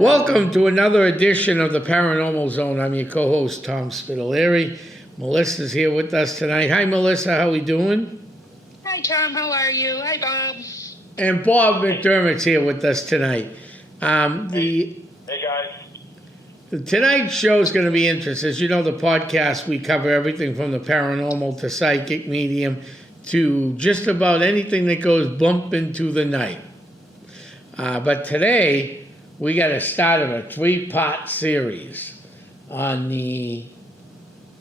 Welcome to another edition of the Paranormal Zone. I'm your co-host, Tom Spitalere. Melissa's here with us tonight. Hi, Melissa. How we doing? Hi, Tom. How are you? Hi, Bob. And Bob McDermott's here with us tonight. Hey, guys. Tonight's show is going to be interesting. As you know, the podcast, we cover everything from the paranormal to psychic medium to just about anything that goes bump into the night. But today, we got to start a 3-part series on the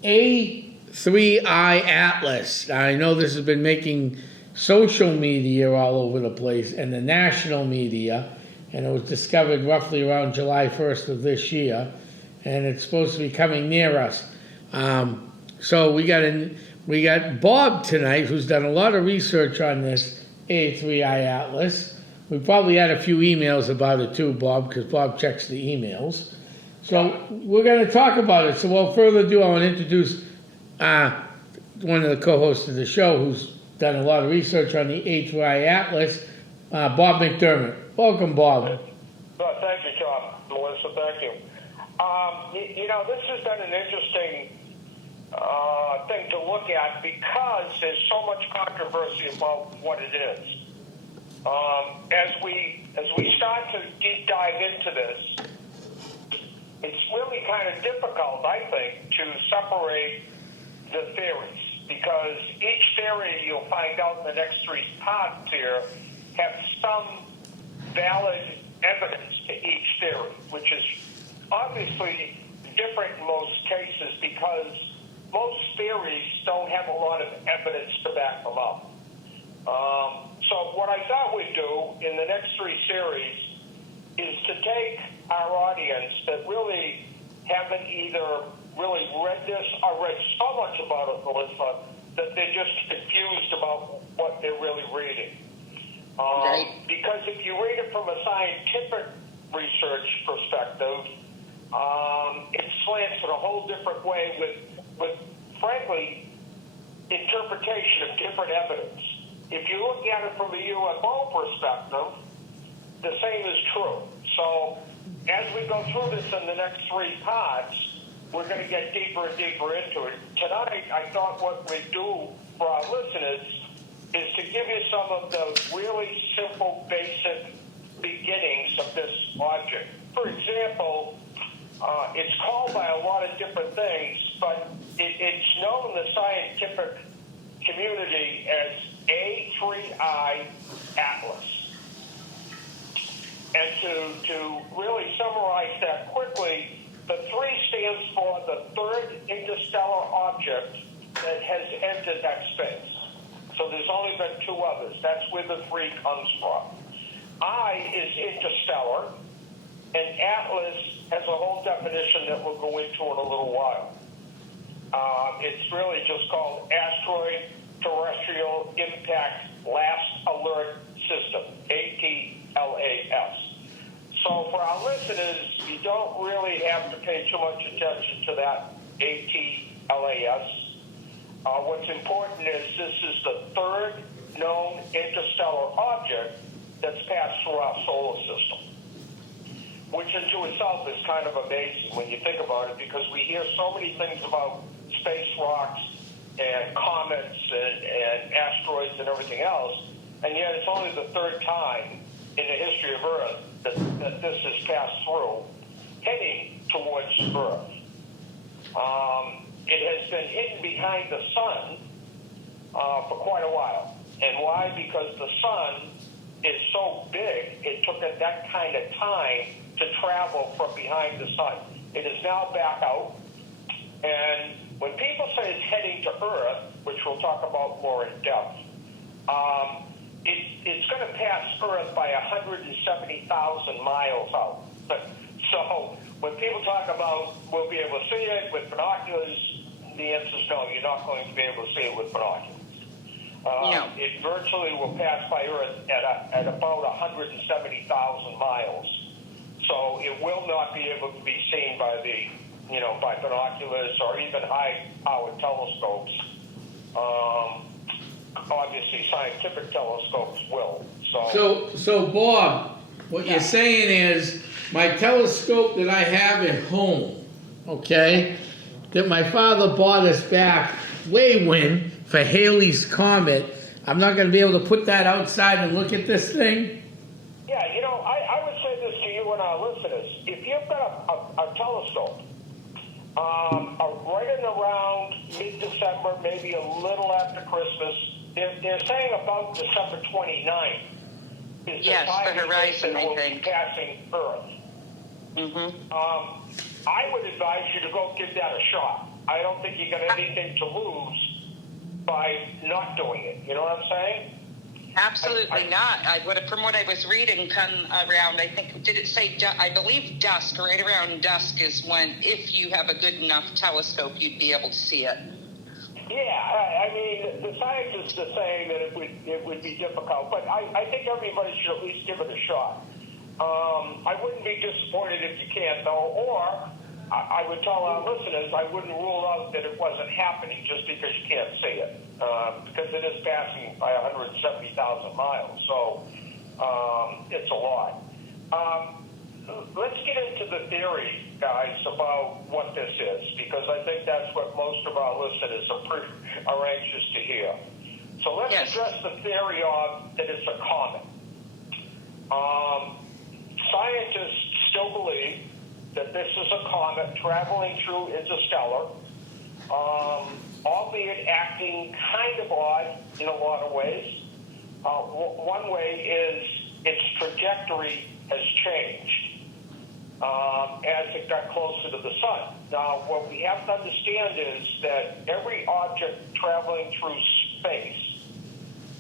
A3I Atlas. I know this has been making social media all over the place and the national media, and it was discovered roughly around July 1st of this year, and it's supposed to be coming near us. So we got Bob tonight, who's done a lot of research on this A3I Atlas. We probably had a few emails about it too, Bob, because Bob checks the emails. So we're going to talk about it. So without further ado, I want to introduce one of the co-hosts of the show who's done a lot of research on the A3I Atlas, Bob McDermott. Welcome, Bob. Well, thank you, Tom. Melissa, thank you. This has been an interesting thing to look at because there's so much controversy about what it is. As we start to deep dive into this, it's really kind of difficult, I think, to separate the theories because each theory you'll find out in the next 3 parts here have some valid evidence to each theory, which is obviously different in most cases because most theories don't have a lot of evidence to back them up. So what I thought we'd do in the next 3 series is to take our audience that really haven't either really read this or read so much about it, Melissa, that they're just confused about what they're really reading. Right. Because if you read it from a scientific research perspective, it slants in a whole different way with frankly, interpretation of different evidence. If you look at it from a UFO perspective, the same is true. So as we go through this in the next 3 parts, we're going to get deeper and deeper into it. Tonight, I thought what we'd do for our listeners is to give you some of the really simple, basic beginnings of this object. For example, it's called by a lot of different things, but it's known in the scientific community as A3I Atlas. And to really summarize that quickly, the 3 stands for the third interstellar object that has entered that space. So there's only been 2 others. That's where the 3 comes from. I is interstellar, and Atlas has a whole definition that we'll go into in a little while. It's really just called Asteroid Terrestrial Impact Last Alert System, ATLAS. So for our listeners, you don't really have to pay too much attention to that ATLAS. What's important is this is the third known interstellar object that's passed through our solar system, which into itself is kind of amazing when you think about it because we hear so many things about space rocks and comets and asteroids and everything else, and yet it's only the 3rd time in the history of Earth that this has passed through, heading towards Earth. It has been hidden behind the sun for quite a while. And why? Because the sun is so big, it took it that kind of time to travel from behind the sun. It is now back out, and when people say it's heading to Earth, which we'll talk about more in depth, it's going to pass Earth by 170,000 miles out. So when people talk about we'll be able to see it with binoculars, the answer is no, you're not going to be able to see it with binoculars. It virtually will pass by Earth at about 170,000 miles. So it will not be able to be seen by the by binoculars or even high-powered telescopes. Obviously, scientific telescopes will. So Bob, what you're saying is my telescope that I have at home, okay, that my father bought us back way when for Halley's Comet, I'm not going to be able to put that outside and look at this thing? Yeah, I would say this to you and our listeners. If you've got a telescope, right in around mid-December, maybe a little after Christmas, they're saying about December 29th is the time the horizon, that I will think. be passing Earth. I would advise you to go give that a shot. I don't think you got anything to lose by not doing it. You know what I'm saying? Absolutely not. From what I was reading, come around, I think, did it say, I believe dusk, right around dusk is when, if you have a good enough telescope, you'd be able to see it. Yeah, I mean, the scientists are saying that it would be difficult, but I think everybody should at least give it a shot. I wouldn't be disappointed if you can't, though, or I would tell our listeners I wouldn't rule out that it wasn't happening just because you can't see it, because it is passing by 170,000 miles, so it's a lot. Let's get into the theory, guys, about what this is, because I think that's what most of our listeners are anxious to hear. So let's address the theory of that it's a comet. Scientists still believe that this is a comet traveling through interstellar, albeit acting kind of odd in a lot of ways. One way is its trajectory has changed as it got closer to the sun. Now, what we have to understand is that every object traveling through space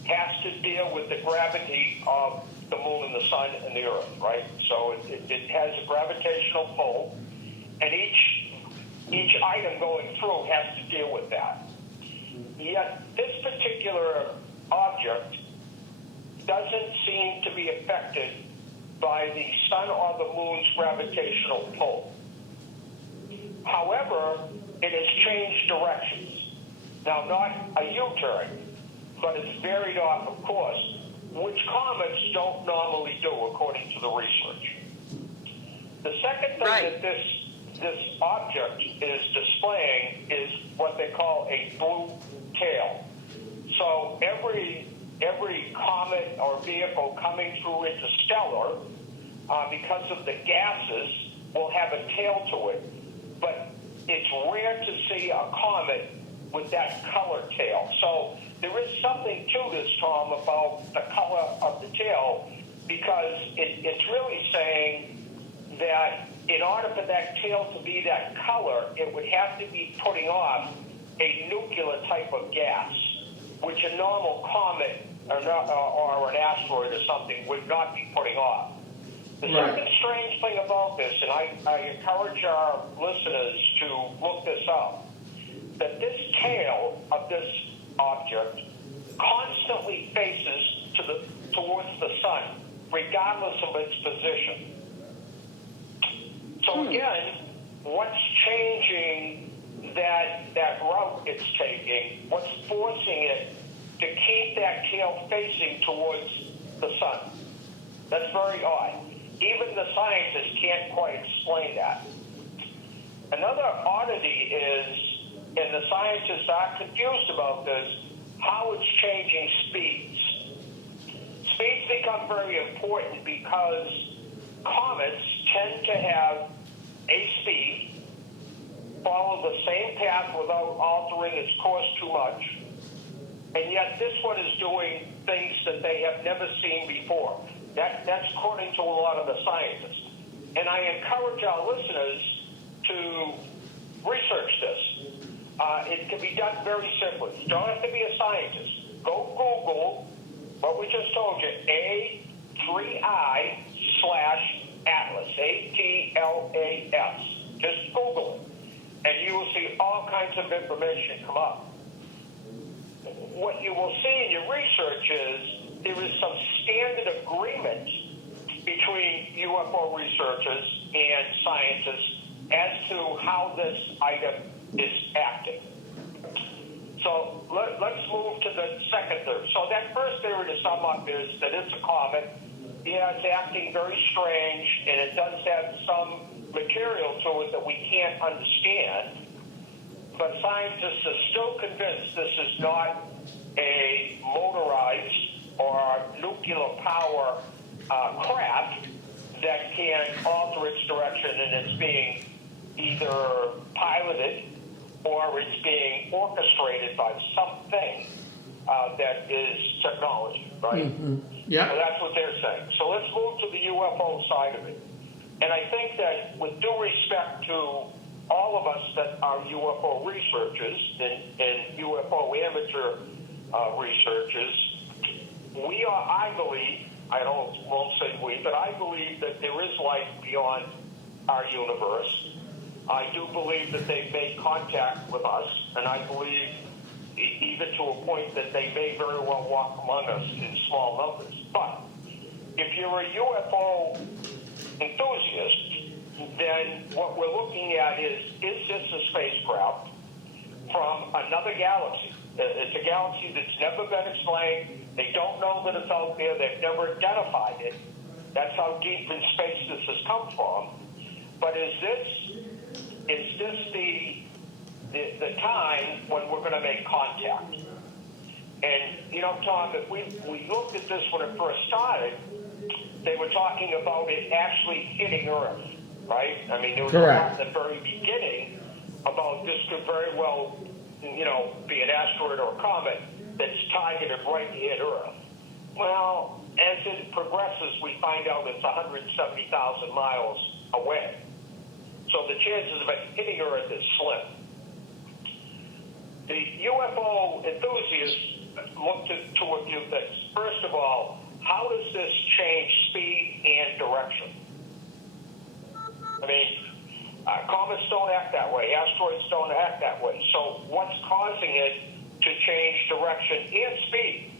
has to deal with the gravity of the moon and the sun and the earth, right? So it has a gravitational pull, and each item going through has to deal with that. Yet this particular object doesn't seem to be affected by the sun or the moon's gravitational pull. However, it has changed directions. Now, not a U-turn, but it's veered off of course, which comets don't normally do, according to the research. The second thing that this object is displaying is what they call a blue tail. So every comet or vehicle coming through interstellar, because of the gases, will have a tail to it. But it's rare to see a comet with that color tail. So there is something to this, Tom, about the color of the tail, because it's really saying that in order for that tail to be that color, it would have to be putting off a nuclear type of gas, which a normal comet or an asteroid or something would not be putting off. The second strange thing about this, and I encourage our listeners to look this up, that this tail of this object constantly faces towards the sun, regardless of its position. So again, what's changing that route it's taking? What's forcing it to keep that tail facing towards the sun? That's very odd. Even the scientists can't quite explain that. Another oddity is, and the scientists are confused about this, how it's changing speeds. Speeds become very important because comets tend to have a speed, follow the same path without altering its course too much, and yet this one is doing things that they have never seen before. That's according to a lot of the scientists. And I encourage our listeners to research this. It can be done very simply. You don't have to be a scientist. Go Google what we just told you, A3I/Atlas, ATLAS. Just Google it, and you will see all kinds of information come up. What you will see in your research is there is some standard agreement between UFO researchers and scientists as to how this item is acting. So let's move to the second theory. So that first theory to sum up is that it's a comet. Yeah, it's acting very strange, and it does have some material to it that we can't understand. But scientists are still convinced this is not a motorized or nuclear power craft that can alter its direction, and it's being either piloted or it's being orchestrated by something that is technology, right? Mm-hmm. Yeah. So that's what they're saying. So let's move to the UFO side of it. And I think that with due respect to all of us that are UFO researchers and UFO amateur researchers, we are, I believe, won't say we, but I believe that there is life beyond our universe. I do believe that they've made contact with us, and I believe even to a point that they may very well walk among us in small numbers. But if you're a UFO enthusiast, then what we're looking at is this a spacecraft from another galaxy? It's a galaxy that's never been explained. They don't know that it's out there. They've never identified it. That's how deep in space this has come from. But is this the time when we're going to make contact? And, you know, Tom, if we looked at this when it first started, they were talking about it actually hitting Earth, right? I mean, there was Correct. a lot in the very beginning about this could very well, you know, be an asteroid or a comet that's targeted right to hit Earth. Well, as it progresses, we find out it's 170,000 miles away. So the chances of it hitting Earth is slim. The UFO enthusiasts looked to a few things. First of all, how does this change speed and direction? I mean, comets don't act that way. Asteroids don't act that way. So what's causing it to change direction and speed?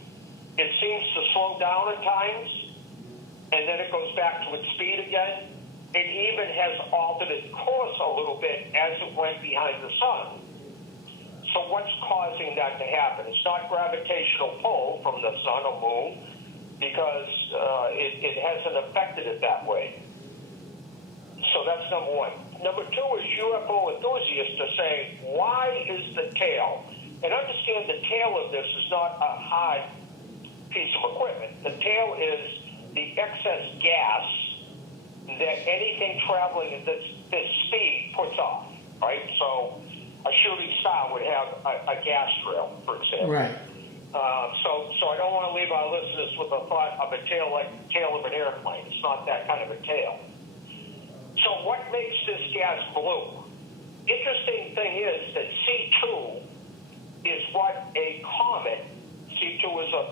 It seems to slow down at times, and then it goes back to its speed again. It even has altered its course a little bit as it went behind the sun. So what's causing that to happen? It's not gravitational pull from the sun or moon, because it hasn't affected it that way. So that's number one. Number two is UFO enthusiasts are saying, why is the tail? And understand the tail of this is not a hard piece of equipment. The tail is the excess gas that anything traveling at this speed puts off, right? So a shooting star would have a gas trail, for example. Right. So I don't want to leave our listeners with a thought of a tail like the tail of an airplane. It's not that kind of a tail. So what makes this gas blue? Interesting thing is that C2 is what a comet, C2 is a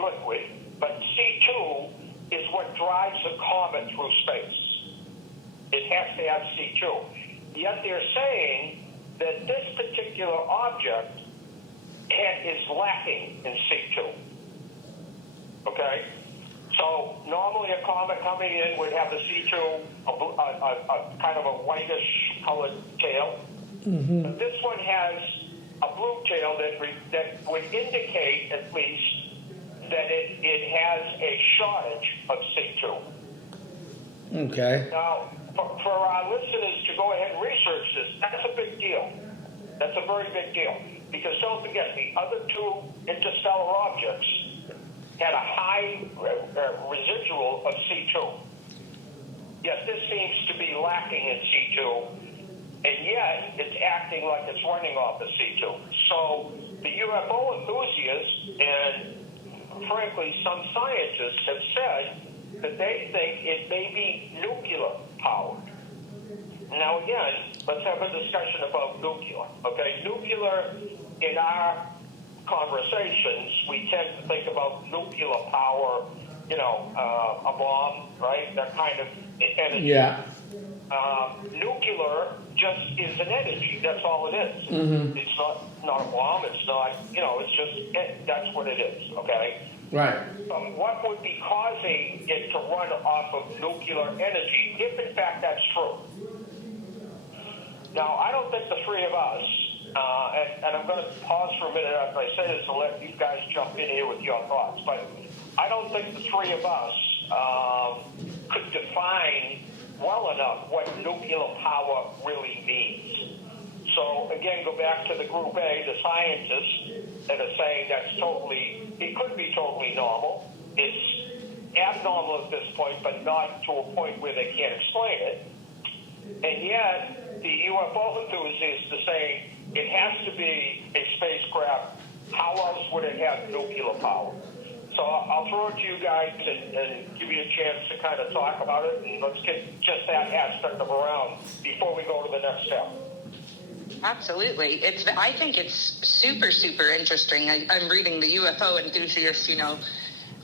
liquid, but C2 is what drives a comet through space. It has to have C2. Yet they're saying that this particular object is lacking in C2. Okay? So normally a comet coming in would have the C2, a kind of a whitish colored tail. Mm-hmm. But this one has a blue tail that would indicate at least that it has a shortage of C2. Okay. Now, for our listeners to go ahead and research this, that's a big deal. That's a very big deal. Because don't forget, the other two interstellar objects had a high residual of C2. Yet this seems to be lacking in C2, and yet it's acting like it's running off of C2. So the UFO enthusiasts and, frankly, some scientists have said that they think it may be nuclear powered. Now, again, let's have a discussion about nuclear. Okay, nuclear, in our conversations, we tend to think about nuclear power, you know, a bomb, right? That kind of energy. Yeah. Nuclear just is an energy. That's all it is. Mm-hmm. It's not a bomb. It's not, you know, it's just, that's what it is, okay? Right. What would be causing it to run off of nuclear energy, if in fact that's true? Now, I don't think the three of us, and I'm going to pause for a minute after I say this to let you guys jump in here with your thoughts, but I don't think the three of us could define well enough what nuclear power really means. So, again, go back to the group A, the scientists that are saying it could be totally normal. It's abnormal at this point, but not to a point where they can't explain it. And yet, the UFO enthusiasts are saying it has to be a spacecraft. How else would it have nuclear power? So I'll throw it to you guys and give you a chance to kind of talk about it, and let's get just that aspect of around before we go to the next step. Absolutely. I think it's super, super interesting. I'm reading the UFO enthusiasts,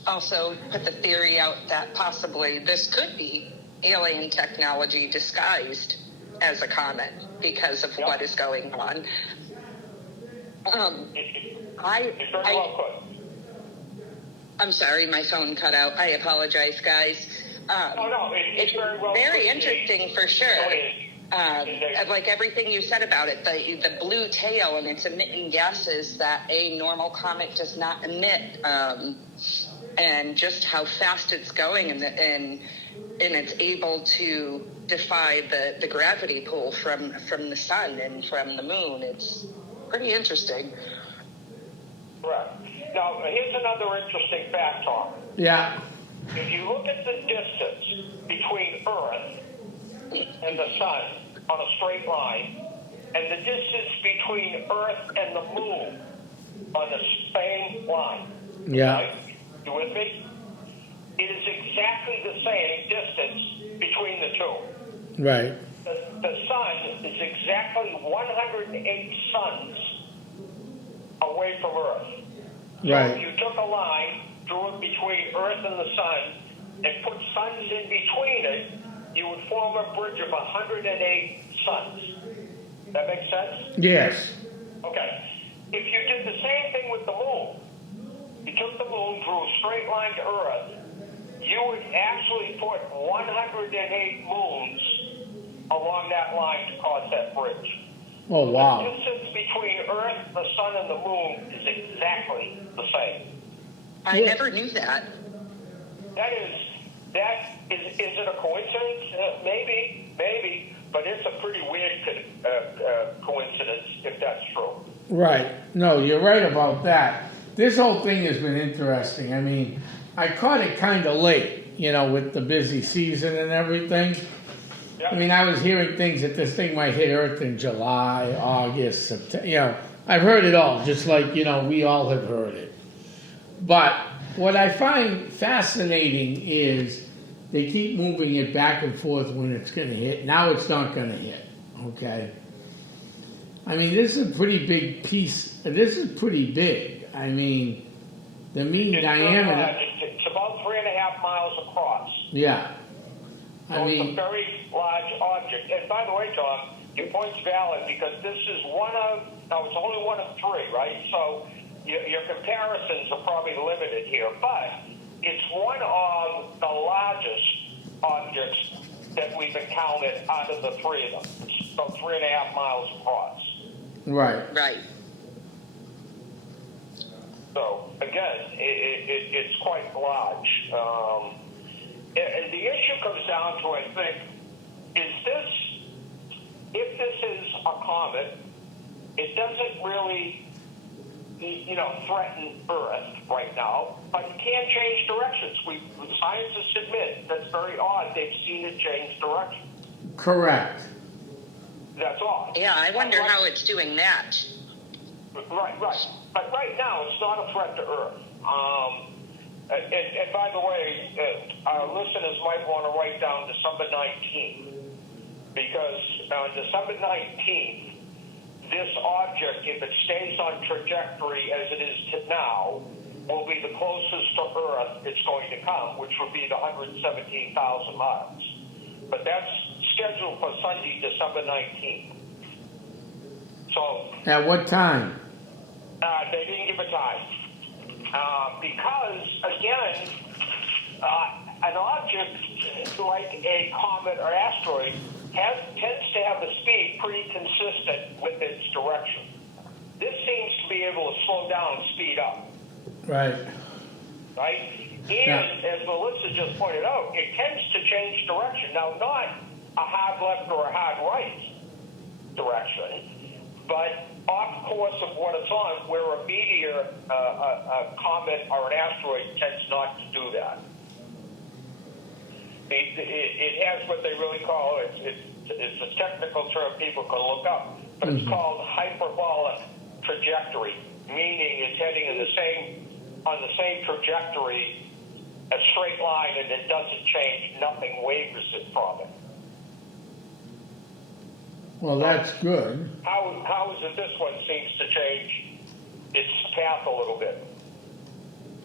also put the theory out that possibly this could be alien technology disguised as a comet because of what is going on. It's very well put. I'm sorry, my phone cut out. I apologize, guys. It's very well very put. interesting for sure. Like everything you said about it, the blue tail and it's emitting gases that a normal comet does not emit, and just how fast it's going, and it's able to defy the gravity pull from the sun and from the moon. It's pretty interesting. Correct. Now, here's another interesting fact, Tom. Yeah. If you look at the distance between Earth and the sun on a straight line, and the distance between Earth and the moon on the same line. Yeah. Right? You with me? It is exactly the same distance between the two. Right. The sun is exactly 108 suns away from Earth. So Right. if you took a line, drew it between Earth and the sun, and put suns in between it, you would form a bridge of 108 suns. That makes sense? Yes. Okay. If you did the same thing with the moon, you took the moon, drew a straight line to Earth, you would actually put 108 moons along that line to cause that bridge. Oh, wow. The distance between Earth, the sun, and the moon is exactly the same. I never knew that. Is it a coincidence? Maybe, but it's a pretty weird coincidence if that's true. Right. No, you're right about that. This whole thing has been interesting. I mean, I caught it kind of late, with the busy season and everything. Yep. I mean, I was hearing things that this thing might hit Earth in July, August, September. I've heard it all, just like, we all have heard it. But what I find fascinating is they keep moving it back and forth when it's going to hit. Now it's not going to hit, okay? I mean, this is a pretty big piece. This is pretty big. I mean, the mean diameter. It's about 3.5 miles across. Yeah. So it's a very large object. And by the way, Tom, your point's valid because this is it's only one of three, right? So your comparisons are probably limited here. But it's one of the largest objects that we've encountered out of the three of them. It's about 3.5 miles across. Right. Right. So, again, it's quite large. And the issue comes down to, I think, if this is a comet, it doesn't really, threaten Earth right now, but it can change directions. Scientists admit that's very odd. They've seen it change direction. Correct. That's odd. Yeah, I wonder how it's doing that. Right. But right now, it's not a threat to Earth. And by the way, our listeners might want to write down December 19th, because on December 19th, this object, if it stays on trajectory as it is to now, will be the closest to Earth it's going to come, which would be the 117,000 miles. But that's scheduled for Sunday, December 19th. So, At what time? they didn't give a time. because, again, an object like a comet or asteroid tends to have a speed pretty consistent with its direction. This seems to be able to slow down and speed up. Right. Right? And as Melissa just pointed out, it tends to change direction. Now, not a hard left or a hard right direction, but off course of what it's on, where a meteor, a comet, or an asteroid tends not to do that. It has what they really call, it's a technical term people can look up, but it's called hyperbolic trajectory, meaning it's heading on the same trajectory, a straight line, and it doesn't change, nothing wavers it from it. Well, that's good. How is it this one seems to change its path a little bit?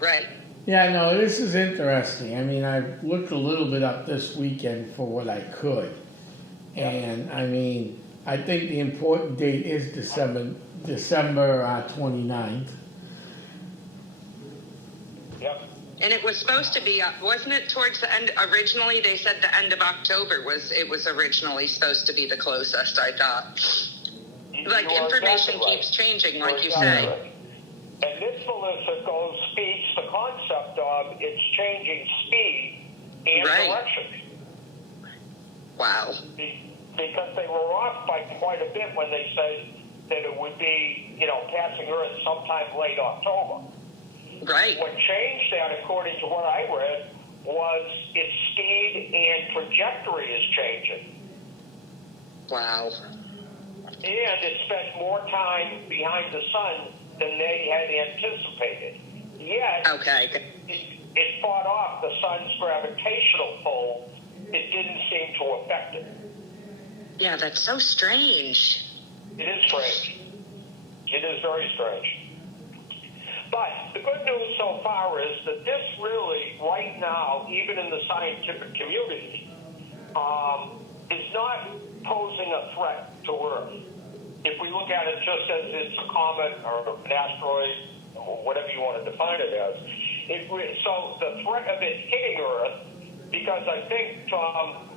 Right. Yeah, no, this is interesting. I mean, I've looked a little bit up this weekend for what I could. And, I mean, I think the important date is December 29th. Yep. And it was supposed to be, wasn't it towards the end? Originally, they said the end of October was originally supposed to be the closest, I thought. Like, information keeps changing, like you say. Right. And this, Melissa, speaks the concept of it's changing speed and direction. Wow. Because they were off by quite a bit when they said that it would be, passing Earth sometime late October. Right. What changed that, according to what I read, was its speed and trajectory is changing. Wow. And it spent more time behind the sun than they had anticipated. Yet, it fought off the sun's gravitational pull. It didn't seem to affect it. Yeah, that's so strange. It is strange. It is very strange. But the good news so far is that this really, right now, even in the scientific community, is not posing a threat to Earth. If we look at it just as it's a comet or an asteroid, or whatever you want to define it as, so the threat of it hitting Earth, because I think, Tom,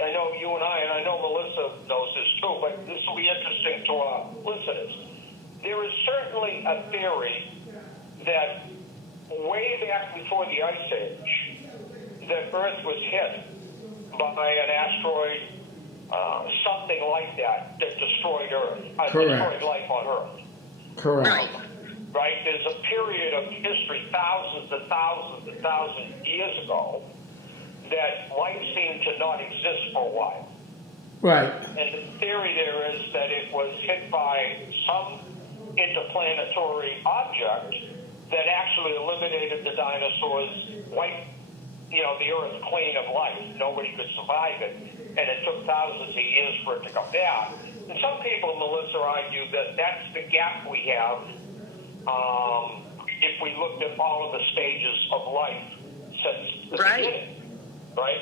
I know you and I know Melissa knows this too, but this will be interesting to our listeners. There is certainly a theory that way back before the Ice Age, that Earth was hit by an asteroid, something like that destroyed Earth, destroyed life on Earth. Correct. Right? There's a period of history, thousands and thousands and thousands of years ago, that life seemed to not exist for a while. Right. And the theory there is that it was hit by some interplanetary object that actually eliminated the dinosaurs, wiped, the Earth clean of life. Nobody could survive it. And it took thousands of years for it to come down. And some people, Melissa, argue that that's the gap we have if we looked at all of the stages of life since the beginning. Right?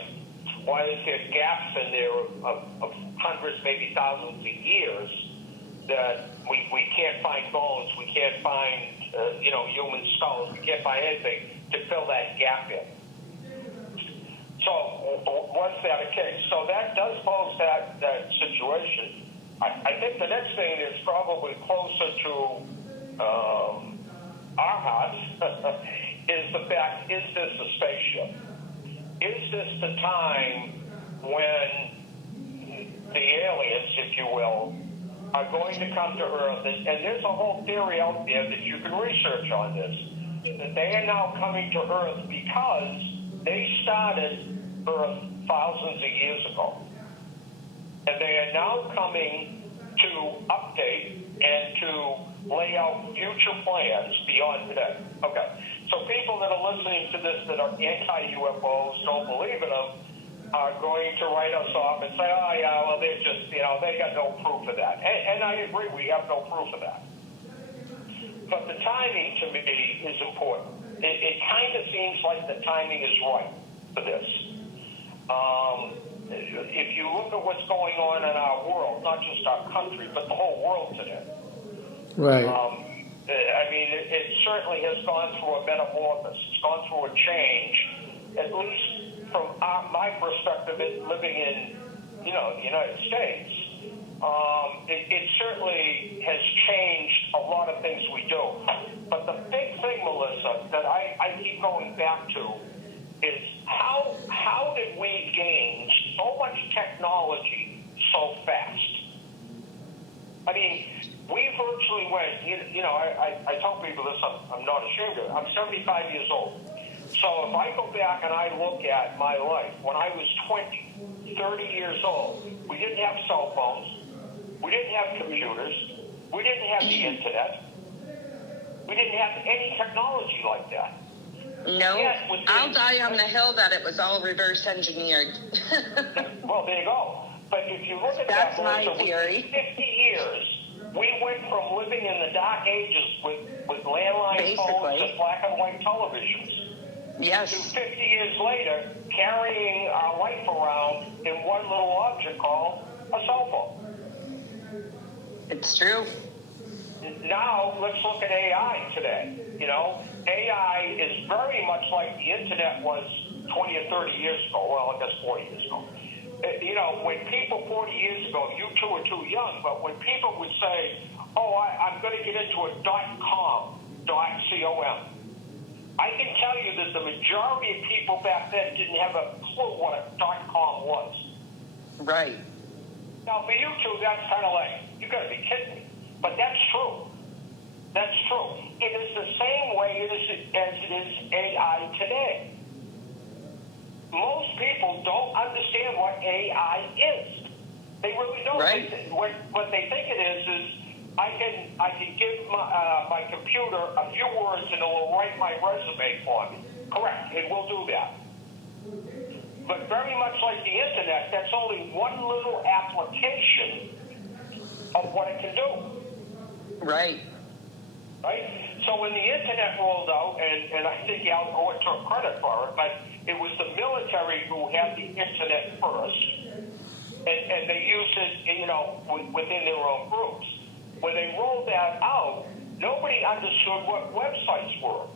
Why is there gaps in there of hundreds, maybe thousands of years that we can't find bones, we can't find, human skulls, we can't find anything to fill that gap in. So was that a case? So that does pose that situation. I think the next thing is probably closer to our hearts is the fact, is this a spaceship? Is this the time when the aliens, if you will, are going to come to Earth? And there's a whole theory out there that you can research on this, that they are now coming to Earth because they started Earth thousands of years ago. And they are now coming to update and to lay out future plans beyond today. Okay. So people that are listening to this that are anti-UFOs, don't believe in them, are going to write us off and say, oh, yeah, well, they're just, they got no proof of that. And I agree, we have no proof of that. But the timing, to me, is important. It kind of seems like the timing is right for this. If you look at what's going on in our world, not just our country, but the whole world today, Right. I mean, it certainly has gone through a metamorphosis. It's gone through a change, at least from my perspective, living in, the United States. It certainly has changed a lot of things we do. But the big thing, Melissa, that I keep going back to is how did we gain so much technology so fast? I mean, we virtually went, I tell people this, I'm not ashamed of it. I'm 75 years old. So if I go back and I look at my life, when I was 20, 30 years old, we didn't have cell phones. We didn't have computers. We didn't have the internet. We didn't have any technology like that. No, I'll die on the hill that it was all reverse engineered. Well, there you go. But if you look at That's that, my Melissa, theory. 50 years, we went from living in the dark ages with landline phones and black and white televisions Yes. to 50 years later carrying our life around in one little object called a cell phone. It's true. Now, let's look at AI today. AI is very much like the internet was 20 or 30 years ago. Well, I guess 40 years ago. When people 40 years ago, you two are too young, but when people would say, I'm going to get into a .com, .com, I can tell you that the majority of people back then didn't have a clue what a .com was. Right. Now, for you two, that's kind of like, you got to be kidding me. But that's true. That's true. It is the same way as it is AI today. Most people don't understand what AI is. They really don't. Right. What they think it is I can give my computer a few words and it will write my resume for me. Correct. It will do that. But very much like the internet, that's only one little application of what it can do. Right. Right? So when the internet rolled out, and I think Al Gore took credit for it, but it was the military who had the internet first, and they used it, within their own groups. When they rolled that out, nobody understood what websites were.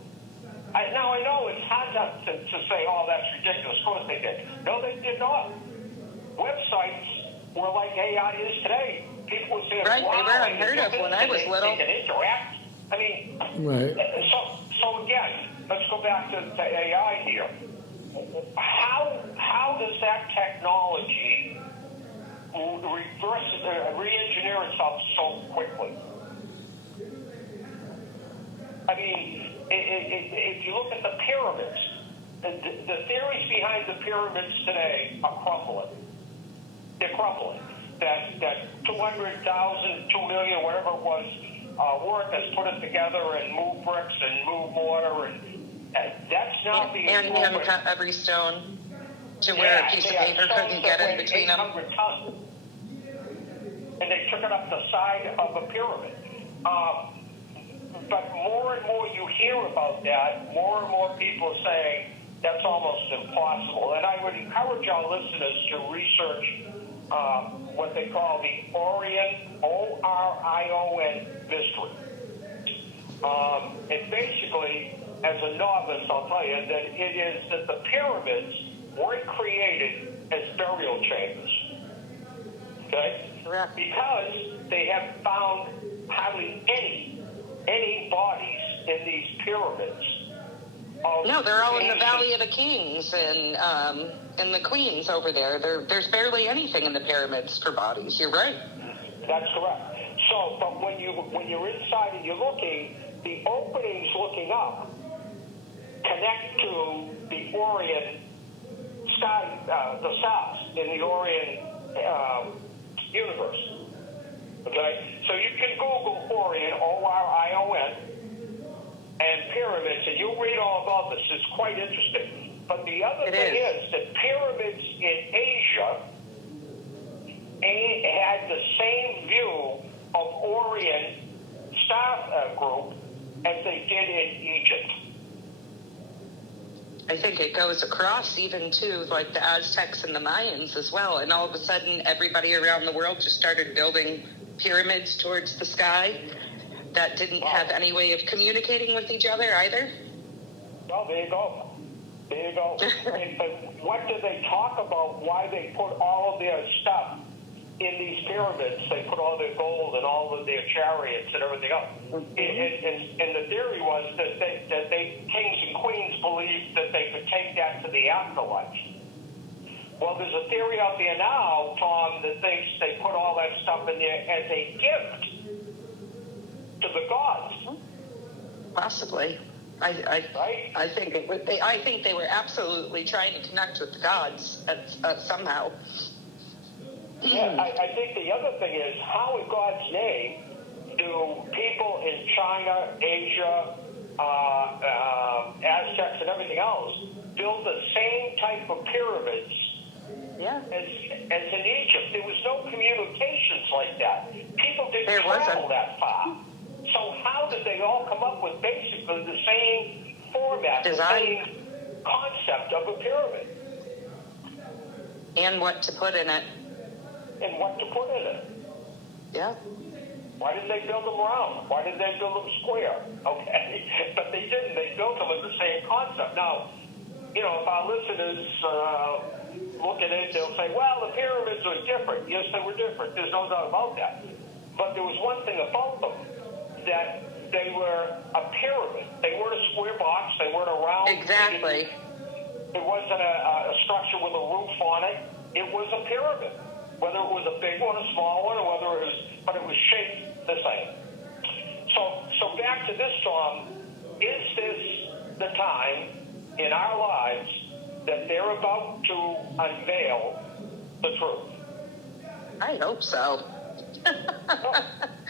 Now I know it's hard to say, that's ridiculous. Of course they did. No, they did not. Websites were like AI is today. People would say, right, wow, they were unheard of when I was little. They can interact. I mean, Right. So again, let's go back to AI here. How does that technology re-engineer itself so quickly? I mean, if you look at the pyramids, the theories behind the pyramids today are crumbling. They're crumbling. That 200,000, 2 million, whatever it was, workers put it together and move bricks and move mortar, and that's not being and hand cut every stone to where a piece of paper couldn't get in between them. Tons. And they took it up the side of a pyramid. But more and more you hear about that, more and more people saying that's almost impossible. And I would encourage our listeners to research what they call the Orion, O-R-I-O-N mystery. And basically, as a novice, I'll tell you that it is that the pyramids weren't created as burial chambers. Okay? Correct. Because they have found hardly any bodies in these pyramids. No, they're all in the Valley of the Kings and the Queens over there. There's barely anything in the pyramids for bodies. You're right. That's correct. So, but when you're inside and you're looking, the openings looking up connect to the Orion sky, the stars in the Orion universe. Okay, so you can Google Orion, O-R-I-O-N, and pyramids, and you'll read all about this. It's quite interesting. But the other thing is that pyramids in Asia had the same view of Orion star group as they did in Egypt. I think it goes across even to like the Aztecs and the Mayans as well. And all of a sudden, everybody around the world just started building pyramids towards the sky. that didn't have any way of communicating with each other either? Well, there you go. There you go. But what do they talk about? Why they put all of their stuff in these pyramids? They put all their gold and all of their chariots and everything else. And the theory was that they kings and queens believed that they could take that to the afterlife. Well, there's a theory out there now, Tom, that thinks they put all that stuff in there as a gift to the gods. Possibly. I think it would. I think they were absolutely trying to connect with the gods somehow. Yeah, I think the other thing is, how in God's name do people in China, Asia, Aztecs, and everything else build the same type of pyramids as in Egypt? There was no communications like that. People didn't travel that far. So how did they all come up with basically the same format, design, the same concept of a pyramid? And what to put in it. And what to put in it. Yeah. Why didn't they build them round? Why didn't they build them square? Okay. But they didn't. They built them with the same concept. Now, if our listeners look at it, they'll say, well, the pyramids are different. Yes, they were different. There's no doubt about that. But there was one thing about them, that they were a pyramid. They weren't a square box. They weren't a round. Exactly. It wasn't a structure with a roof on it. It was a pyramid. Whether it was a big one, a small one, or whether it was, but it was shaped the same. So back to this, Tom. Is this the time in our lives that they're about to unveil the truth? I hope so.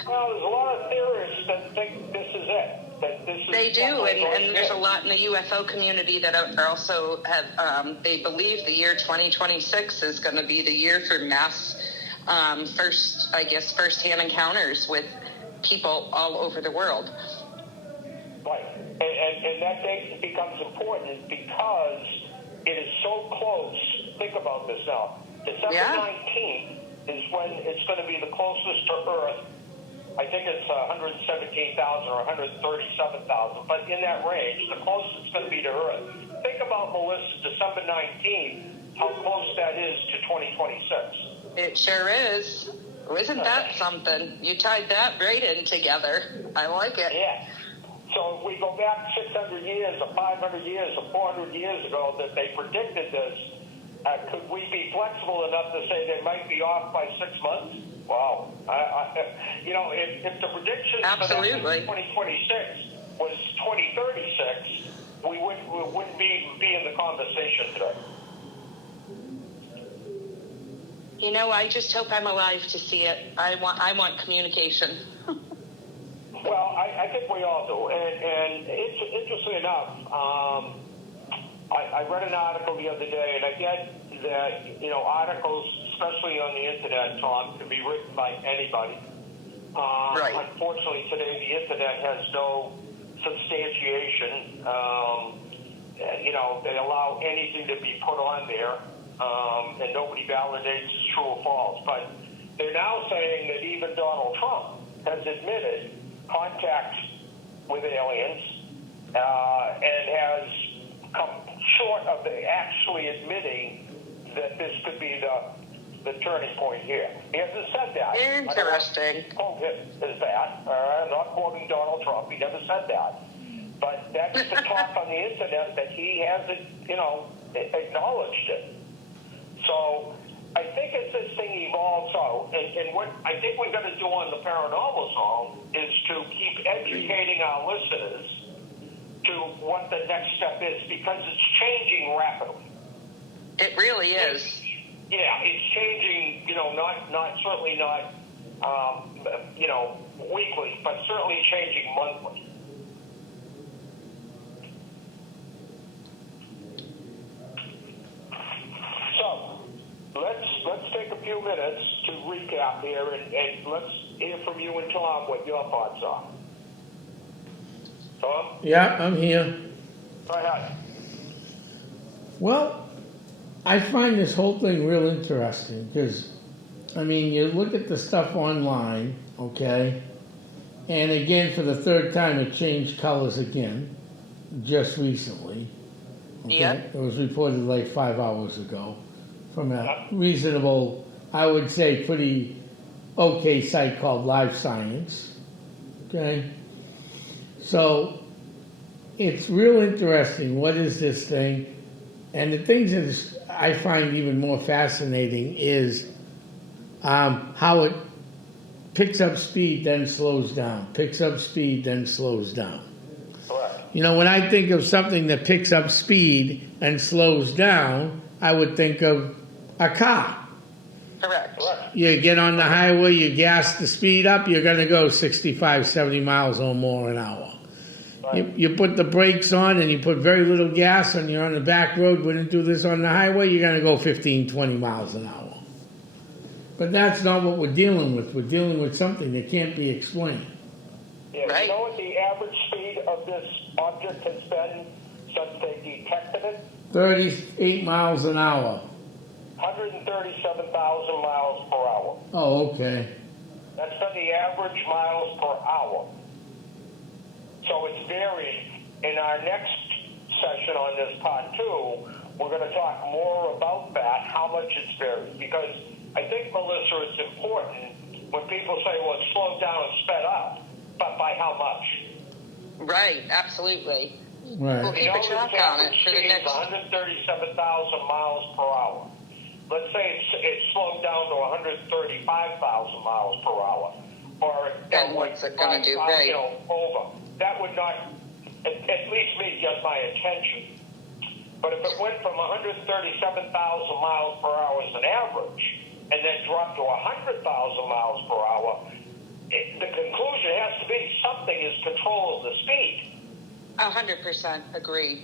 Well, there's a lot of theorists that think this is it. They do, and there's a lot in the UFO community that are also have, they believe the year 2026 is going to be the year for mass, first-hand encounters with people all over the world. Right, and that date becomes important because it is so close. Think about this now. December 19th is when it's going to be the closest to Earth. I think it's 117,000 or 137,000, but in that range, the closest it's going to be to Earth. Think about, Melissa, December 19th, how close that is to 2026. It sure is. Isn't that something? You tied that right in together. I like it. Yeah. So if we go back 600 years or 500 years or 400 years ago that they predicted this, could we be flexible enough to say they might be off by 6 months? Wow. If the prediction for that 2026 was 2036, we wouldn't be in the conversation today. I just hope I'm alive to see it. I want communication. Well, I think we all do. And it's interesting enough, I read an article the other day, and I get that, articles, especially on the internet, Tom, can be written by anybody. Right. Unfortunately, today the internet has no substantiation. They allow anything to be put on there, and nobody validates it's true or false. But they're now saying that even Donald Trump has admitted contact with aliens and has come short of actually admitting that this could be the turning point here. He hasn't said that. Interesting. I don't quote him as that. I'm not quoting Donald Trump. He never said that. But that's the talk on the internet that he hasn't, acknowledged it. So I think as this thing evolves out, and what I think we're going to do on the Paranormal Zone is to keep educating our listeners to what the next step is, because it's changing rapidly. It really is. Yeah, it's changing, certainly not, weekly, but certainly changing monthly. So, let's take a few minutes to recap here, and let's hear from you and Tom what your thoughts are. Tom? Yeah, I'm here. Go ahead. Well, I find this whole thing real interesting because, you look at the stuff online, okay, And again, for the third time, it changed colors again, just recently. Okay? Yep. It was reported like 5 hours ago from a reasonable, I would say pretty okay site called Live Science. Okay? So it's real interesting. What is this thing? And the things that I find even more fascinating is how it picks up speed, then slows down. Picks up speed, then slows down. Correct. You know, when I think of something that picks up speed and slows down, I would think of a car. Correct. Correct. You get on the highway, you gas the speed up, you're going to go 65, 70 miles or more an hour. Right. You put the brakes on and you put very little gas and you're on the back road, wouldn't do this on the highway, you're going to go 15, 20 miles an hour. But that's not what we're dealing with. We're dealing with something that can't be explained. Yeah, Right. You know what the average speed of this object has been since they detected it? 38 miles an hour. 137,000 miles per hour. Oh, okay. That's been the average miles per hour. So it's varied. In our next session on this part 2, we're going to talk more about that, how much it's varied. Because I think, Melissa, it's important when people say, well, it slowed down and sped up, but by how much? Right, absolutely. Right. We'll keep a track on it for the next. 137,000 miles per hour. Let's say it slowed down to 135,000 miles per hour. Or Then what's it gonna do? Right. Over. That would not, at least me, get my attention. But if it went from 137,000 miles per hour as an average, and then dropped to 100,000 miles per hour, the conclusion has to be something is control of the speed. 100% agree.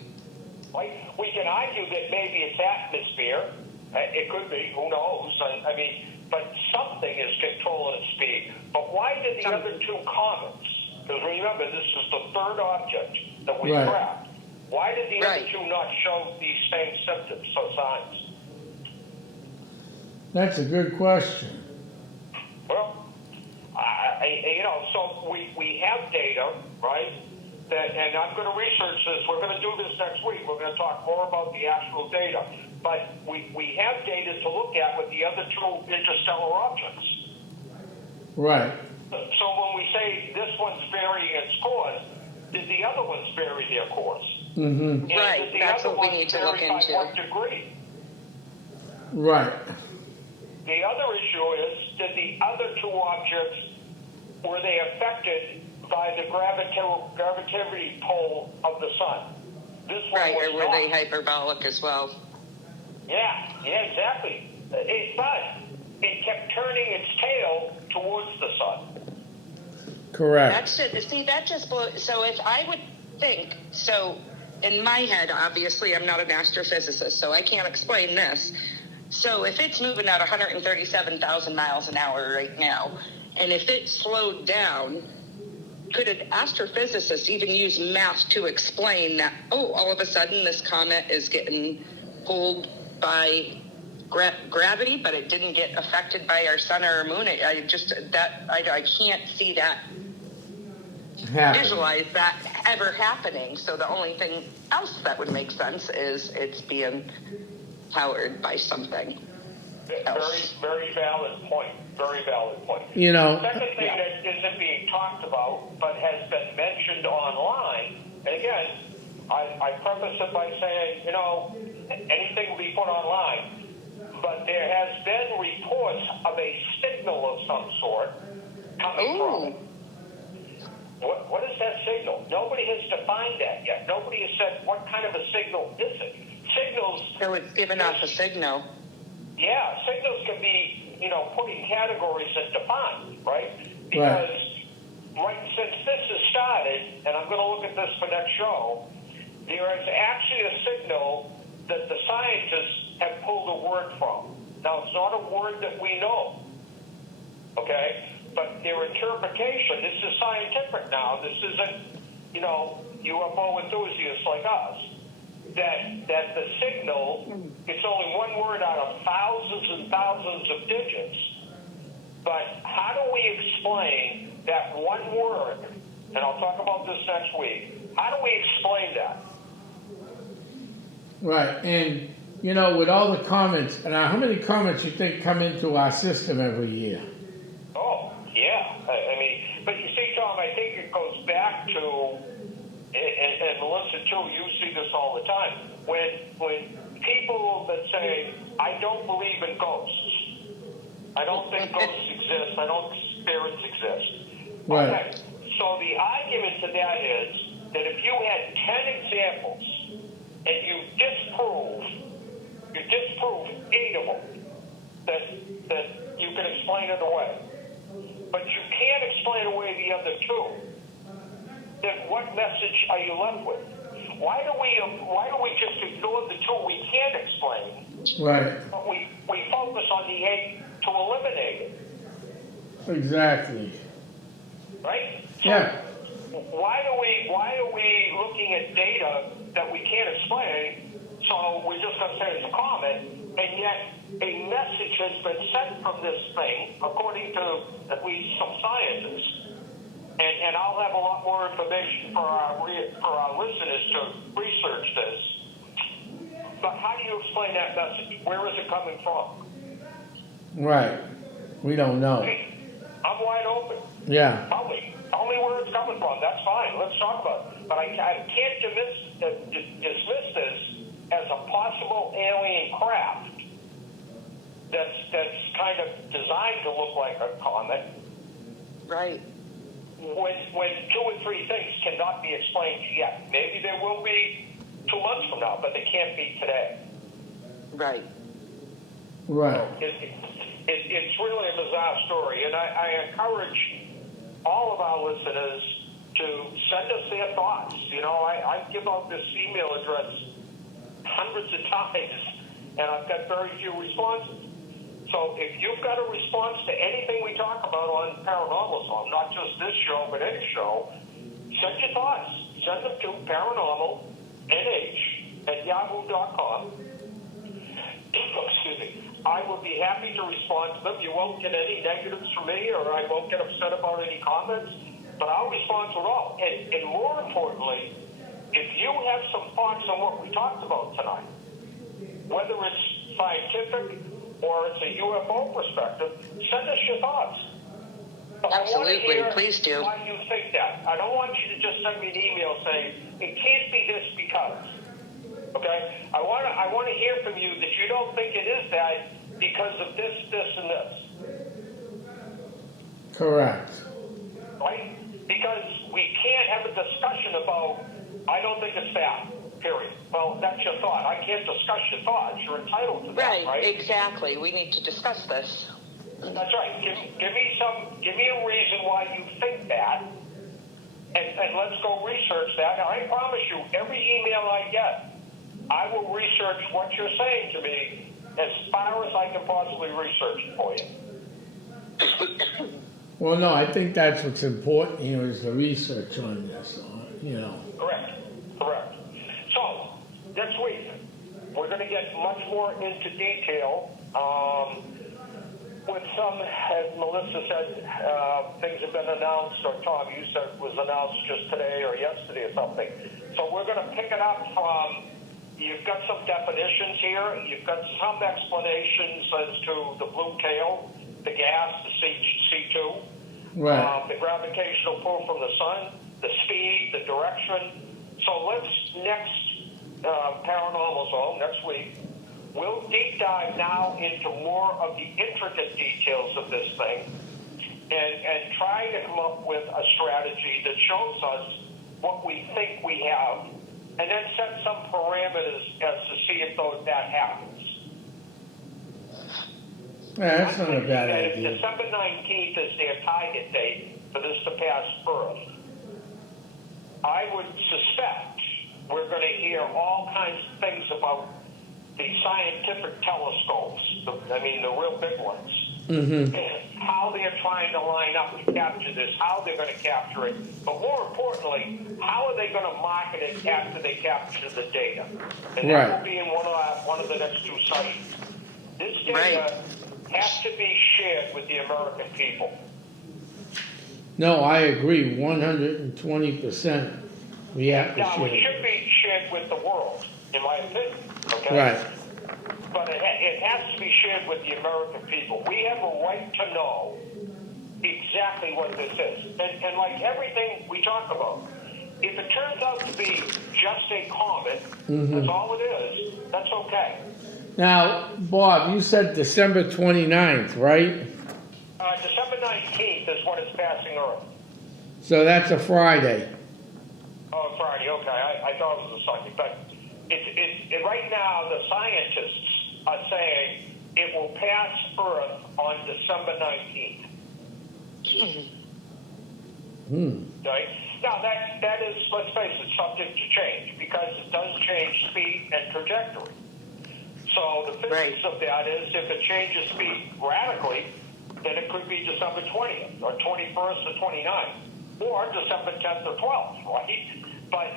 Right? We can argue that maybe it's atmosphere. It could be. Who knows? I mean, but something is controlling the speed. But why did the other two comets? Because remember, this is the third object that we Right. tracked. Why did the other Right. two not show these same symptoms, so signs? That's a good question. Well, so we have data, right? And I'm going to research this. We're going to do this next week. We're going to talk more about the actual data. But we have data to look at with the other two interstellar objects. Right. So when we say this one's varying its course, did the other ones vary their course? Mm-hmm. And Right, did the that's other what we ones need to look vary by into. what degree? Right. The other issue is, did the other two objects, were they affected by the gravitational pull of the sun? This one Right, was or were they not. hyperbolic as well? Yeah, exactly. But it kept turning its tail towards the sun. Correct. That's it. See, that just blows. So if I would think, so in my head, obviously, I'm not an astrophysicist, so I can't explain this. So if it's moving at 137,000 miles an hour right now, and if it slowed down, could an astrophysicist even use math to explain that, oh, all of a sudden this comet is getting pulled by gravity, but it didn't get affected by our sun or our moon? I can't see that, visualize that ever happening. So the only thing else that would make sense is it's being powered by something else. Very valid point. Very valid point. You know, The second thing that isn't being talked about, but has been mentioned online, and again, I preface it by saying, anything will be put online, but there has been reports of a signal of some sort coming from it. What is that signal? Nobody has defined that yet. Nobody has said what kind of a signal is it. Signals. So it's giving off a signal. Yeah, signals can be, put in categories and defined, right? Because since this has started, and I'm going to look at this for next show, there is actually a signal that the scientists have pulled a word from. Now, it's not a word that we know, okay? But their interpretation, this is scientific now. This isn't, UFO enthusiasts like us. That the signal, it's only one word out of thousands and thousands of digits. But how do we explain that one word, and I'll talk about this next week, how do we explain that? Right, and, you know, with all the comments, and how many comments you think come into our system every year? Oh, yeah. I mean, but you see, Tom, I think it goes back to, and Melissa too, you see this all the time, when people that say, I don't believe in ghosts, I don't think ghosts exist, I don't think spirits exist. Right. Okay, so the argument to that is that if you had 10 examples and you disprove 8 of them, that you can explain it away, but you can't explain away the other 2, then what message are you left with? Why do we just ignore the 2 we can't explain? Right. But we focus on the 8 to eliminate it. Exactly. Right? So Yeah. why are we looking at data that we can't explain? So we're just going to say it's a comet, and yet a message has been sent from this thing, according to at least some scientists. And I'll have a lot more information for our listeners to research this. But how do you explain that message? Where is it coming from? Right. We don't know. I'm wide open. Yeah. Tell me where it's coming from. That's fine. Let's talk about it. But I can't dismiss this as a possible alien craft that's kind of designed to look like a comet. Right. When 2 or 3 things cannot be explained yet. Maybe there will be 2 months from now, but they can't be today. Right. Right. It's really a bizarre story, and I encourage all of our listeners to send us their thoughts. You know, I give out this email address hundreds of times, and I've got very few responses. So if you've got a response to anything we talk about on Paranormal Zone, not just this show, but any show, send your thoughts. Send them to paranormalnh@yahoo.com. Excuse me. I will be happy to respond to them. You won't get any negatives from me, or I won't get upset about any comments, but I'll respond to it all. And more importantly, if you have some thoughts on what we talked about tonight, whether it's scientific or it's a UFO perspective, send us your thoughts. Absolutely, please do. Why you think that? I don't want you to just send me an email saying it can't be this because. Okay, I want to hear from you that you don't think it is that because of this, and this. Correct. Right? Because we can't have a discussion about I don't think it's that. Period. Well, that's your thought. I can't discuss your thoughts. You're entitled to that, right? Exactly. We need to discuss this. That's right. Give me a reason why you think that, and let's go research that. Now, I promise you, every email I get, I will research what you're saying to me as far as I can possibly research it for you. Well, no, I think that's what's important here is the research on this, you know. Correct. So, next week, we're going to get much more into detail with some, as Melissa said, things have been announced, or Tom, you said it was announced just today or yesterday or something. So we're going to pick it up from, you've got some definitions here, you've got some explanations as to the blue tail, the gas, the C2, Right. the gravitational pull from the sun, the speed, the direction. So let's next Paranormal Zone, next week, we'll deep dive now into more of the intricate details of this thing and try to come up with a strategy that shows us what we think we have and then set some parameters as to see if that happens. Yeah, that's not a bad If idea. December 19th is their target date for this to pass Earth, I would suspect we're going to hear all kinds of things about the scientific telescopes, the real big ones, and how they're trying to line up to capture this, how they're going to capture it, but more importantly, how are they going to market it after they capture the data? And that will be in one of the next 2 sessions. This data has to be shared with the American people. No, I agree, 120%. We have to Now, it share. should be shared with the world, in my opinion, okay? Right, But it has to be shared with the American people. We have a right to know exactly what this is. And like everything we talk about, if it turns out to be just a comet, that's all it is, that's okay. now, Bob, you said December 29th, right? December 19th is when it's passing Earth. So that's a Friday. Oh, Friday, okay. I thought it was a Sunday. But right now, the scientists are saying it will pass Earth on December 19th. Right? Now, that is, let's face it, subject to change because it does change speed and trajectory. So the physics of that is if it changes speed radically, then it could be December 20th or 21st or 29th or December 10th or 12th, right? But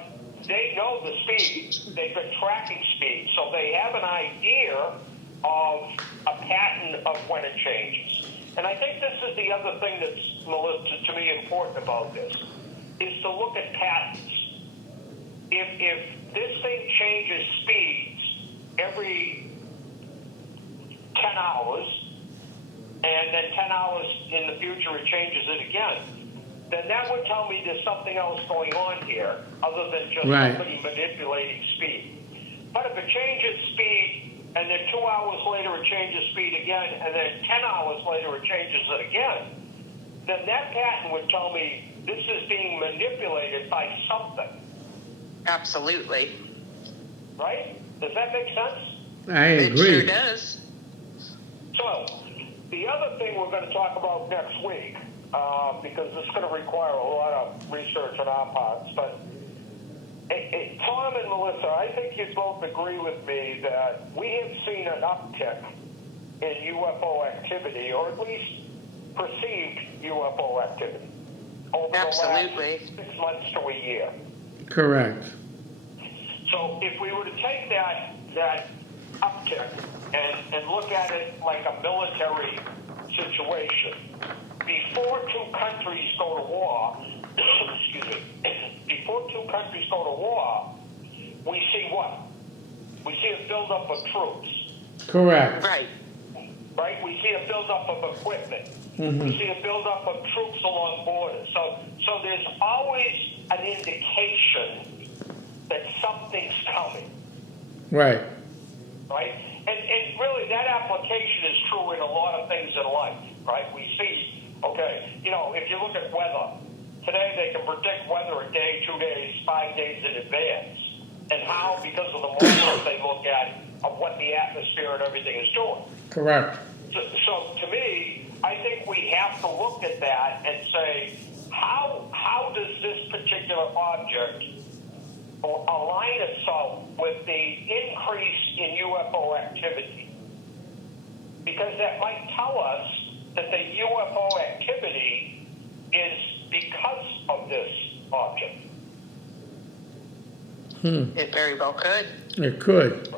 they know the speed. They've been tracking speed, so they have an idea of a pattern of when it changes. And I think this is the other thing that's, Melissa, to me important about this, is to look at patterns. If this thing changes speeds every 10 hours, and then 10 hours in the future it changes it again, then that would tell me there's something else going on here other than just somebody manipulating speed. But if it changes speed and then 2 hours later it changes speed again and then 10 hours later it changes it again, then that pattern would tell me this is being manipulated by something. Absolutely. Right? Does that make sense? I It agree. sure does. So, the other thing we're going to talk about next week, because it's going to require a lot of research on our parts, but Tom and Melissa, I think you both agree with me that we have seen an uptick in UFO activity, or at least perceived UFO activity, over the last 6 months to a year. Correct. So if we were to take that uptick and look at it like a military situation, before two countries go to war, excuse me, before two countries go to war, we see what? We see a buildup of troops. Correct. Right? We see a buildup of equipment. We see a buildup of troops along borders. So there's always an indication that something's coming. Right. Right? And really, that application is true in a lot of things in life, right? We see, okay, if you look at weather, today they can predict weather a day, 2 days, 5 days in advance. And how? Because of the models they look at of what the atmosphere and everything is doing. Correct. So to me, I think we have to look at that and say, how does this particular object align itself with the increase in UFO activity? Because that might tell us that the UFO activity is because of this object. It very well could. It could.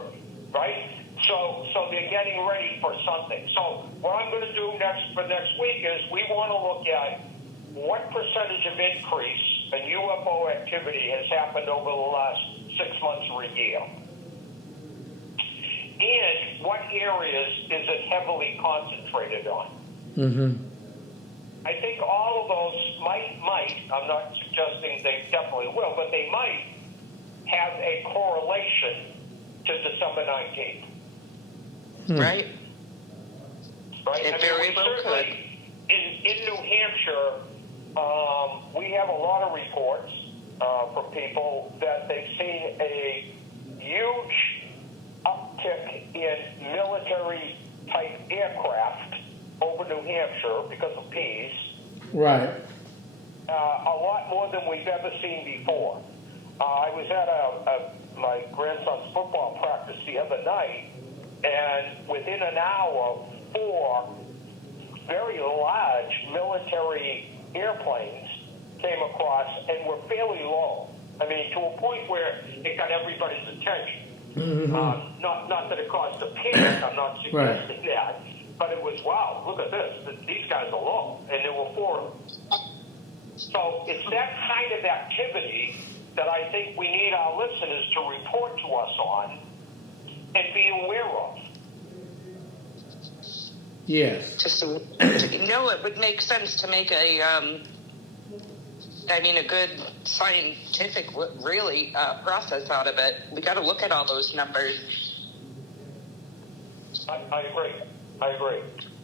Right? So they're getting ready for something. So what I'm going to do for next week is we want to look at what percentage of increase in UFO activity has happened over the last 6 months or a year. And what areas is it heavily concentrated on? I think all of those might, I'm not suggesting they definitely will, but they might have a correlation to December 19th. Right? Right? It very well could. In New Hampshire, we have a lot of reports from people that they've seen a huge uptick in military-type aircraft over New Hampshire because of peace. Right. A lot more than we've ever seen before. I was at my grandson's football practice the other night, and within an hour, 4 very large military airplanes came across and were fairly low. I mean, to a point where it got everybody's attention. Not that it caused a panic, I'm not suggesting that, but it was, wow, look at this. These guys are low. And there were 4 of them. So it's that kind of activity that I think we need our listeners to report to us on and be aware of. Yes. It would make sense to make a good scientific, really, process out of it. We got to look at all those numbers. I agree.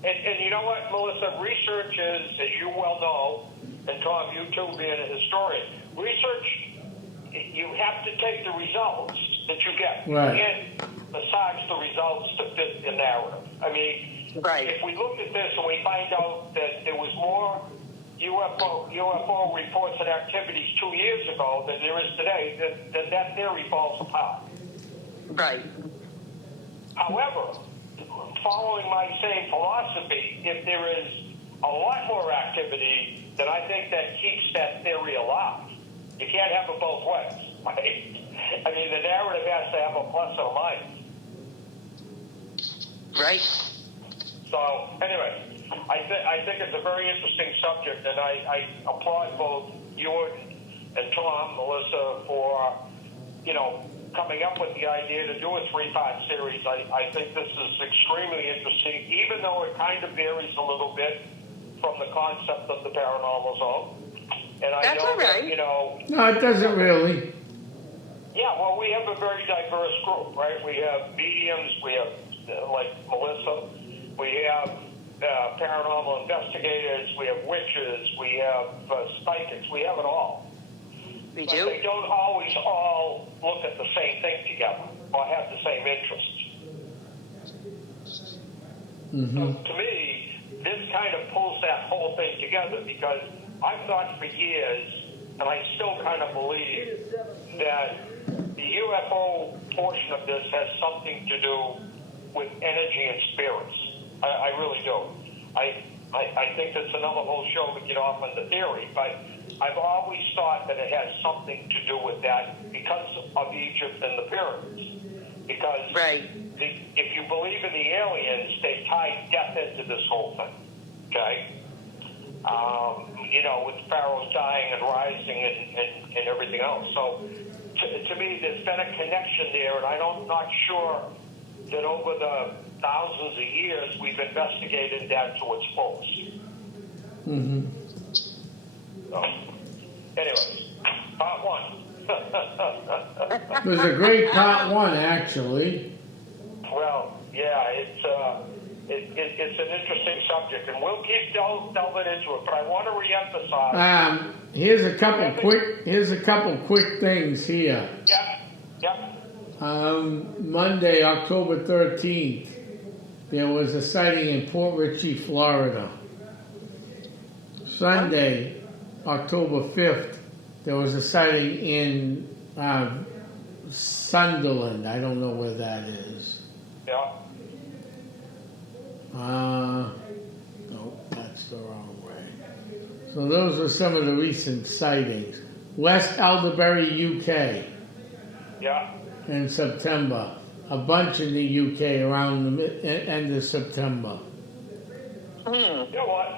And you know what, Melissa? Research is, as you well know, and Tom, you too, being a historian, research, you have to take the results that you get. Right. And besides the results to fit the narrative. I mean, right. If we look at this and we find out that there was more UFO reports and activities 2 years ago than there is today, then that theory falls apart. Right. However, following my same philosophy, if there is a lot more activity, then I think that keeps that theory alive. You can't have it both ways, right? I mean, the narrative has to have a plus and a minus. Right. So, anyway, I think it's a very interesting subject, and I applaud both you and Tom, Melissa, for, coming up with the idea to do a 3-part series. I think this is extremely interesting, even though it kind of varies a little bit from the concept of the paranormal zone. And I That's know all right. that, No, it doesn't really. Yeah, well, we have a very diverse group, right? We have mediums, we have, like Melissa, we have paranormal investigators, we have witches, we have psychics, we have it all. We But do. they don't always all look at the same thing together or have the same interests. Mm-hmm. So to me, this kind of pulls that whole thing together, because I've thought for years, and I still kind of believe, that the UFO portion of this has something to do with energy and spirits. I really do. I think that's another whole show to get off on the theory, but I've always thought that it has something to do with that because of Egypt and the pyramids. Because Right. if you believe in the aliens, they tie death into this whole thing. Okay? With pharaohs dying and rising and everything else. So to me, there's been a connection there, and I'm not sure that over the thousands of years we've investigated that to its fullest. Mm-hmm. So, anyways, part one. It was a great part 1, actually. Well, yeah, it's an interesting subject, and we'll keep delving into it. But I want to reemphasize. Here's a couple quick things here. Yeah. Monday, October 13th, there was a sighting in Port Richey, Florida. Sunday, October 5th, there was a sighting in Sunderland. I don't know where that is. Yeah. No, that's the wrong way. So those are some of the recent sightings. West Alderbury, UK, Yeah. in September. A bunch in the UK around the end of September. You know what?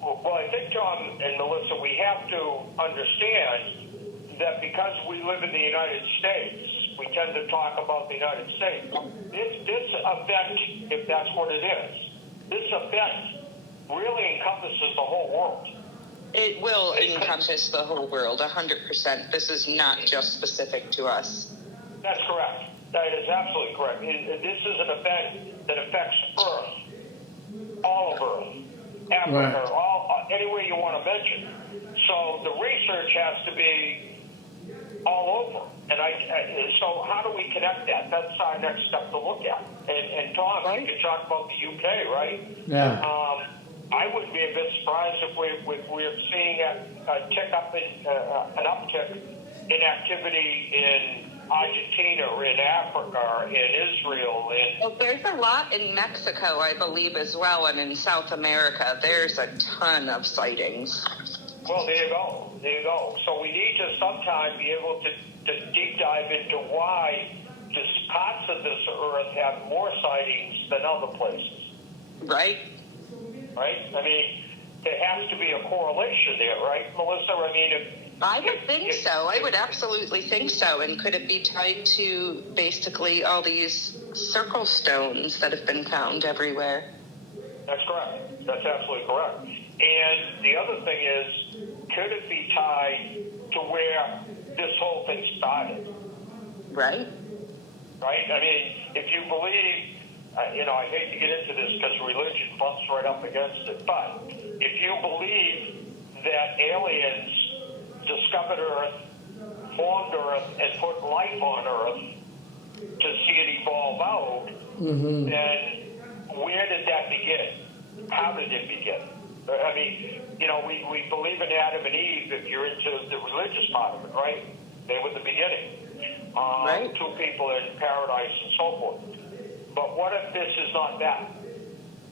Well, I think, Tom and Melissa, we have to understand that because we live in the United States, we tend to talk about the United States. This event, if that's what it is, this event really encompasses the whole world. It will encompass the whole world, 100%. This is not just specific to us. That's correct. That is absolutely correct. This is an event that affects Earth, all of Earth, Africa, Right. Anywhere you want to mention. So the research has to be all over. And so how do we connect that? That's our next step to look at. And Tom, Right. you can talk about the UK, right? Yeah. I would be a bit surprised if we're seeing an uptick in activity in Argentina, or in Africa, or in Israel, Well, there's a lot in Mexico, I believe, as well, and in South America. There's a ton of sightings. Well, there you go. So we need to sometime be able to deep dive into why parts of this Earth have more sightings than other places. Right? Right? I mean, there has to be a correlation there, right, Melissa? I mean, I would think so. I would absolutely think so. And could it be tied to basically all these circle stones that have been found everywhere? That's correct. That's absolutely correct. And the other thing is, could it be tied to where this whole thing started? Right. Right? I mean, if you believe, I hate to get into this because religion bumps right up against it, but if you believe that aliens discovered Earth, formed Earth, and put life on Earth to see it evolve out, then where did that begin? How did it begin? I mean, we believe in Adam and Eve if you're into the religious part of it, right? They were the beginning. Right. Two people in paradise and so forth. But what if this is not that?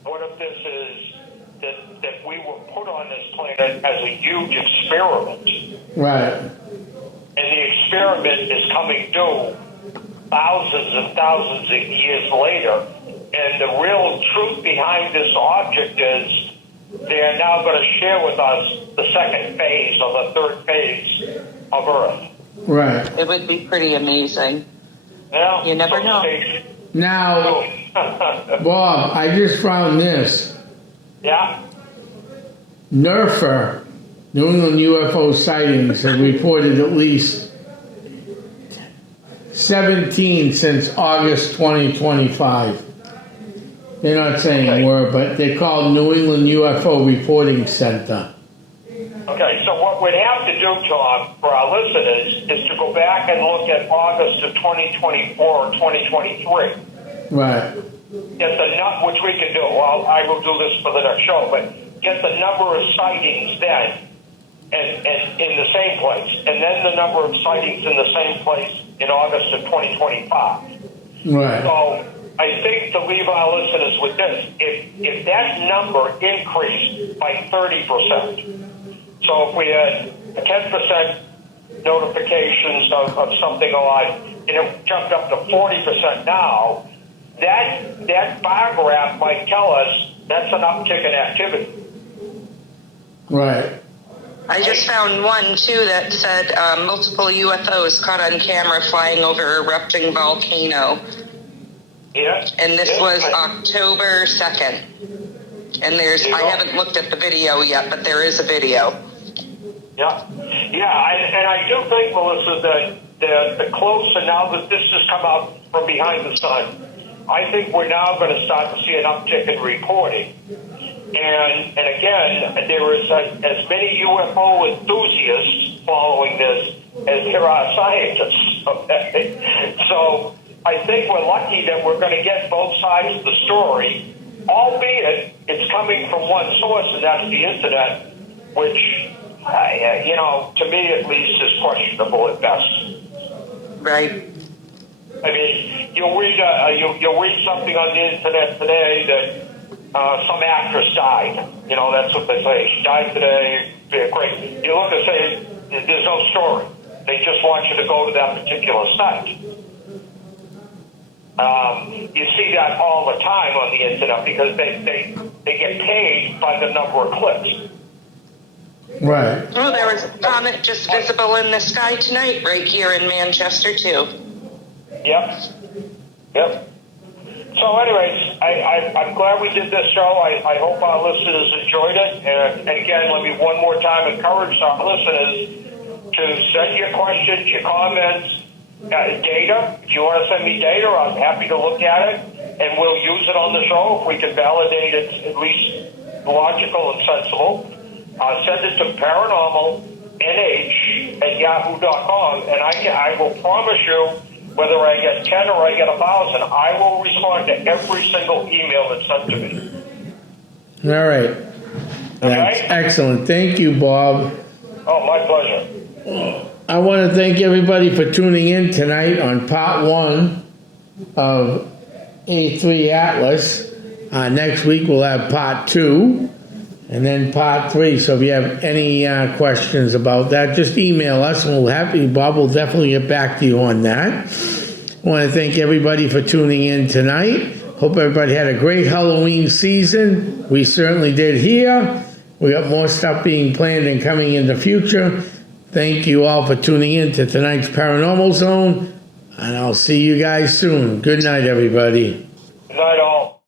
What if this is that we were put on this planet as a huge experiment? Right. And the experiment is coming due thousands and thousands of years later. And the real truth behind this object is they are now going to share with us the second phase or the third phase of Earth. Right. It would be pretty amazing. Well, You never know. Now, Bob, I just found this. Yeah. NERFA, New England UFO sightings, have reported at least 17 since August 2025. They're not saying where, but they're called New England UFO Reporting Center. Okay, so what we'd have to do, Tom, for our listeners, is to go back and look at August of 2024 or 2023. Right. Get the which we can do. Well, I will do this for the next show, but get the number of sightings then, and in the same place, and then the number of sightings in the same place in August of 2025. Right. So I think to leave our listeners with this, if that number increased by 30%, so if we had 10% notifications of something odd, and it jumped up to 40% now, that bar graph might tell us that's an uptick in activity. Right. I just found one, too, that said multiple UFOs caught on camera flying over erupting volcano. Yeah. And this was October 2nd. And I haven't looked at the video yet, but there is a video. Yeah. Yeah, and I do think, Melissa, that the closer now that this has come out from behind the sun, I think we're now going to start to see an uptick in reporting. And again, there is as many UFO enthusiasts following this as there are scientists. Okay? So I think we're lucky that we're going to get both sides of the story, albeit it's coming from one source, and that's the internet, which, to me at least, is questionable at best. Right. I mean, you'll read something on the internet today that some actress died. That's what they say. She died today. Yeah, great. You look and say, there's no story. They just want you to go to that particular site. You see that all the time on the internet because they get paid by the number of clicks. Right. Oh, there was a comet just visible in the sky tonight right here in Manchester, too. Yep. So anyways, I'm glad we did this show. I hope our listeners enjoyed it. And again, let me one more time encourage our listeners to send your questions, your comments, data. If you want to send me data, I'm happy to look at it, and we'll use it on the show if we can validate it's at least logical and sensible. Send it to paranormalnh@yahoo.com, and I will promise you, whether I get 10 or I get 1,000, I will respond to every single email that's sent to me. All right. That's Okay? excellent. Thank you, Bob. Oh, my pleasure. I want to thank everybody for tuning in tonight on part 1 of A3 Atlas. Next week we'll have part 2 and then part 3. So if you have any questions about that, just email us and Bob will definitely get back to you on that. I want to thank everybody for tuning in tonight. Hope everybody had a great Halloween season. We certainly did here. We got more stuff being planned and coming in the future. Thank you all for tuning in to tonight's Paranormal Zone, and I'll see you guys soon. Good night, everybody. Good night, all.